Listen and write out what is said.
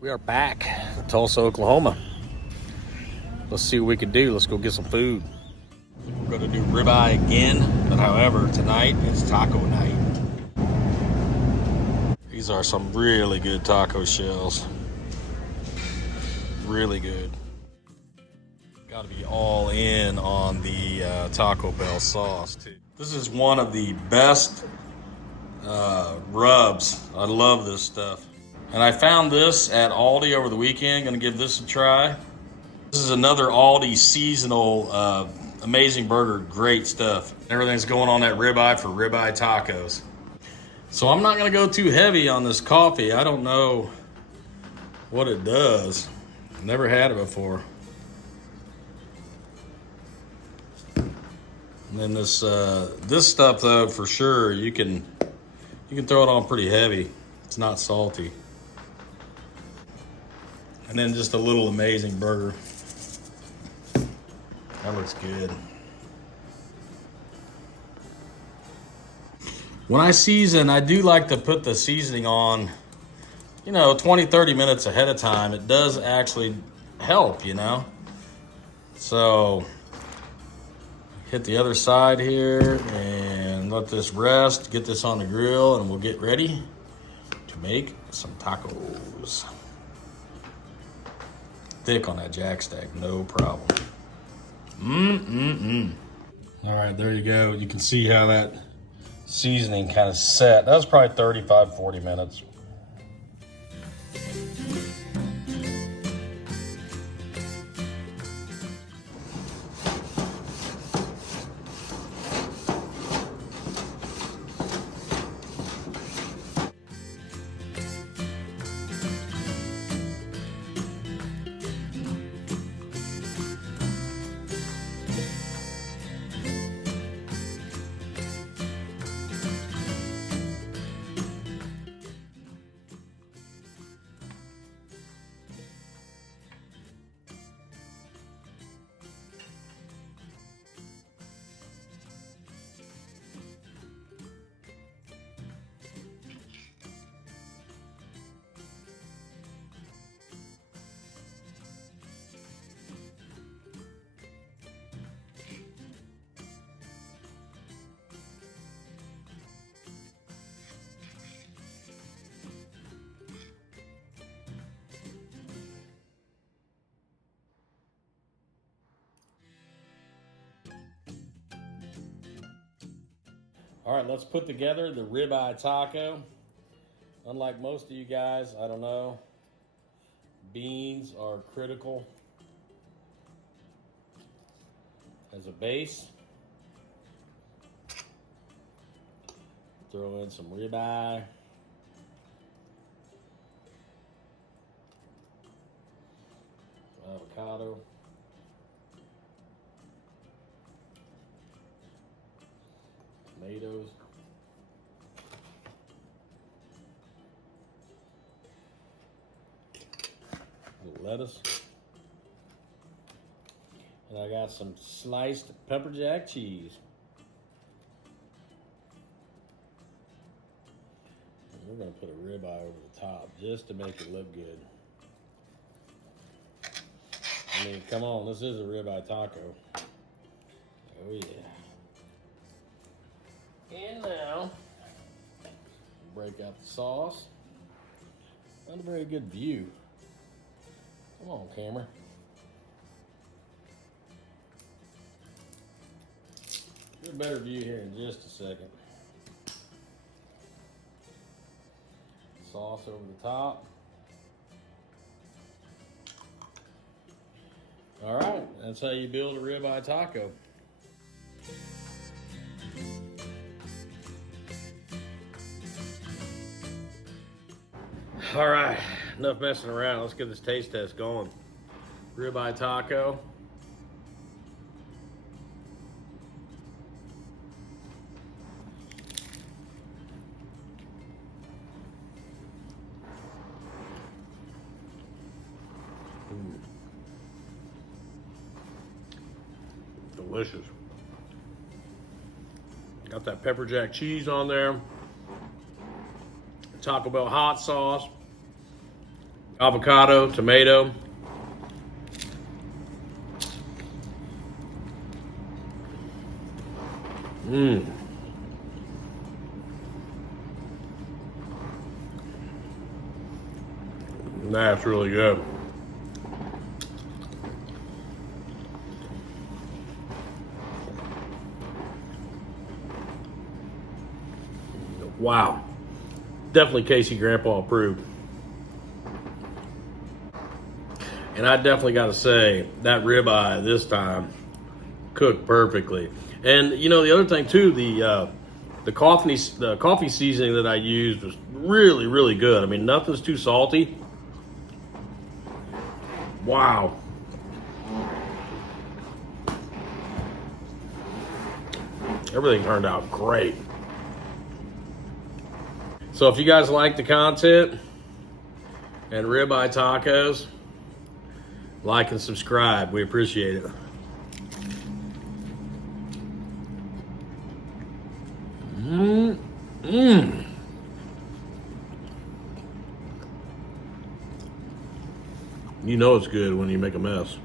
We are back in Tulsa, Oklahoma. Let's see what we can do. Let's go get some food. We're going to do ribeye again, but however, tonight it's taco night. These are some really good taco shells. Really good. Got to be all in on the Taco Bell sauce too. This is one of the best rubs. I love this stuff. And I found this at Aldi over the weekend. Gonna give this a try. This is another Aldi seasonal amazing burger. Great stuff. Everything's going on that ribeye for ribeye tacos. So I'm not gonna go too heavy on this coffee. I don't know what it does. Never had it before. And then this stuff though, for sure, you can throw it on pretty heavy. It's not salty. And then just a little amazing burger. That looks good. When I season, I do like to put the seasoning on, 20, 30 minutes ahead of time. It does actually help, So, hit the other side here and let this rest. Get this on the grill and we'll get ready to make some tacos. Thick on that jack stack, no problem. All right, there you go. You can see how that seasoning kind of set. That was probably 35, 40 minutes. All right, let's put together the ribeye taco. Unlike most of you guys, I don't know, beans are critical as a base. Throw in some ribeye. Avocado. Tomatoes. A little lettuce. And I got some sliced pepper jack cheese. And we're going to put a ribeye over the top just to make it look good. I mean, come on, this is a ribeye taco. Oh yeah. And now, break out the sauce. Not a very good view. Come on, camera. Get a better view here in just a second. Sauce over the top. All right, that's how you build a ribeye taco. All right, enough messing around. Let's get this taste test going. Ribeye taco. Delicious. Got that pepper jack cheese on there. Taco Bell hot sauce. avocado, tomato. That's really good. Wow. Definitely Casey Grandpa approved. And I definitely got to say, that ribeye this time cooked perfectly. And you know, the other thing too, the coffee seasoning that I used was really, really good. I mean, nothing's too salty. Wow. Everything turned out great. So if you guys like the content and ribeye tacos, like and subscribe. We appreciate it. You know it's good when you make a mess.